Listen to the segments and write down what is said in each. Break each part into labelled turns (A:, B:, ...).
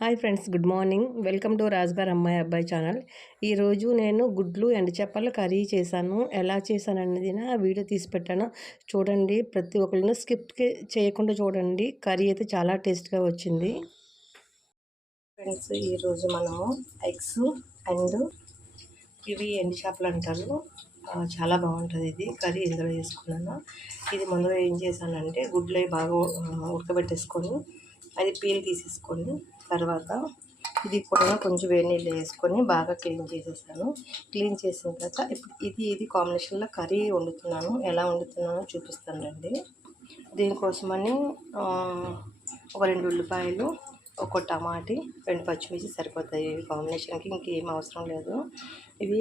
A: Hi friends good morning. Welcome to రాజుగారు అమ్మాయి అబ్బాయి ఛానల్. ఈరోజు నేను గుడ్లు ఎండు చేపలు కర్రీ చేశాను. ఎలా చేశాను అనేది నా వీడియో తీసి పెట్టాను. చూడండి ప్రతి ఒక్కరిని స్కిప్ చేయకుండా చూడండి. కర్రీ అయితే చాలా టేస్ట్గా వచ్చింది. ఫ్రెండ్స్ ఈరోజు మనము ఎగ్స్ అండ్ ఇవి ఎండు చేపలు అంటారు. చాలా బాగుంటుంది ఇది. కర్రీ ఇందులో వేసుకున్నాను. ఇది ముందుగా ఏం చేశానంటే గుడ్లు బాగా ఉడకబెట్టేసుకొని అది పీల్ తీసేసుకొని తర్వాత ఇది కూడా కొంచెం వేడి నీళ్ళు వేసుకొని బాగా క్లీన్ చేసేసాను. క్లీన్ చేసిన తర్వాత ఇప్పుడు ఇది ఇది కాంబినేషన్లో కర్రీ వండుతున్నాను. ఎలా వండుతున్నానో చూపిస్తాను రండి. దీనికోసమని ఒక రెండు ఉల్లిపాయలు ఒక టమాట రెండు పచ్చిమిర్చి సరిపోతాయి. ఇవి కాంబినేషన్కి ఇంకేం అవసరం లేదు. ఇవి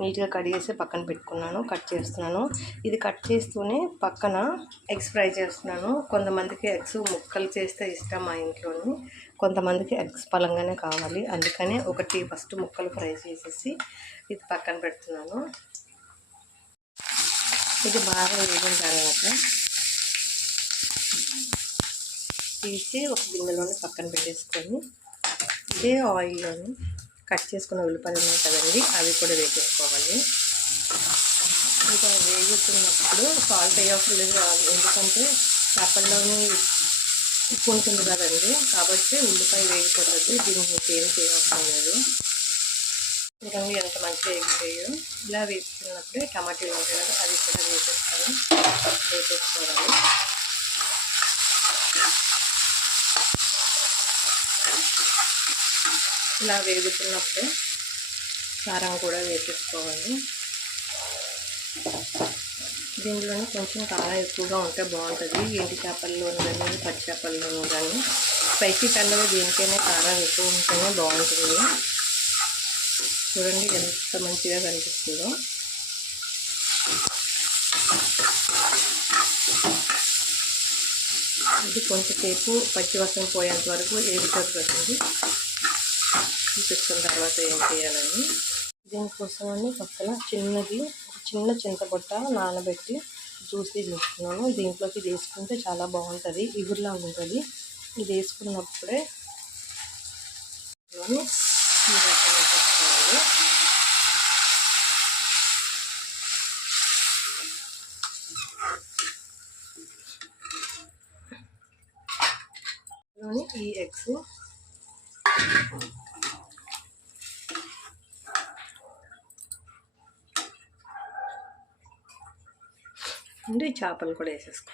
A: నీట్గా కడిగేసి పక్కన పెట్టుకున్నాను కట్ చేస్తున్నాను. ఇది కట్ చేస్తూనే పక్కన ఎగ్స్ ఫ్రై చేస్తున్నాను. కొంతమందికి ఎగ్స్ ముక్కలు చేస్తే ఇష్టం మా ఇంట్లోని. కొంతమందికి ఎగ్స్ పలంగానే కావాలి. అందుకనే ఒకటి ఫస్ట్ ముక్కలు ఫ్రై చేసేసి ఇది పక్కన పెడుతున్నాను. ఇది బాగా వేగిన తర్వాత తీసి ఒక గిన్నెలోనే పక్కన పెట్టేసుకొని ఇదే ఆయిల్లోని కట్ చేసుకున్న ఉల్లిపాయలు ఉన్నాయి కదండి అవి కూడా వేసేసుకోవాలి. ఇంకా వేగుతున్నప్పుడు సాల్ట్ వేయవసరం ఎందుకంటే చేపల్లోని ఉప్పు ఉంటుంది కదండి కాబట్టి ఉల్లిపాయ వేగిపోతుంది దీనికి ఇంకేం చేయవసరం లేదు. చూడండి ఎంత మంచిగా వేగిపోయాయో. ఇలా వేసుకున్నప్పుడే టమాటాలు ఉంటాయి కదా అవి కూడా వేసేస్తాను వేసేసుకోవాలి. ఇలా వేగుతున్నప్పుడే కారం కూడా వేసేసుకోవాలి. దీంట్లోనే కొంచెం కారం ఎక్కువగా ఉంటే బాగుంటుంది. ఎండి చేపల్లోనూ కానీ పచ్చి చేపల్లో కానీ స్పైసీ కన్నా దీనికైనా కారం ఎక్కువ ఉంటేనే బాగుంటుంది. చూడండి ఎంత మంచిగా కనిపిస్తుందో. ఇది కొంచెంసేపు పచ్చివసం పోయేంత వరకు వేగుతుంది కదండి. చూపిస్తున్న తర్వాత ఏం చేయాలని? దీనికోసమని పక్కన చిన్నది చిన్న చింతపొట్ట నానబెట్టి జ్యూస్ తీసుకున్నాను. దీంట్లోకి వేసుకుంటే చాలా బాగుంటుంది. ఇగురులా ఉంటుంది. ఇది వేసుకున్నప్పుడే ఈ ఎగ్స్ ఉండి చేపలు కూడా వేసేసుకో.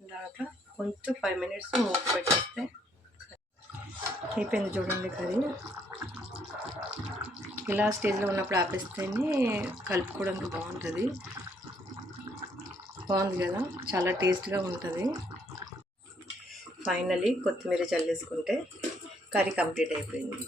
A: తర్వాత కొంచెం ఫైవ్ మినిట్స్ మూత పెట్టేస్తే అయిపోయింది చూడండి కర్రీ. ఇలా స్టేజ్లో ఉన్నప్పుడు ఆపేస్తేనే కలుపుకోవడానికి బాగుంటుంది. బాగుంది కదా? చాలా టేస్ట్గా ఉంటుంది. ఫైనలీ కొత్తిమీర చల్లేసుకుంటే కర్రీ కంప్లీట్ అయిపోయింది.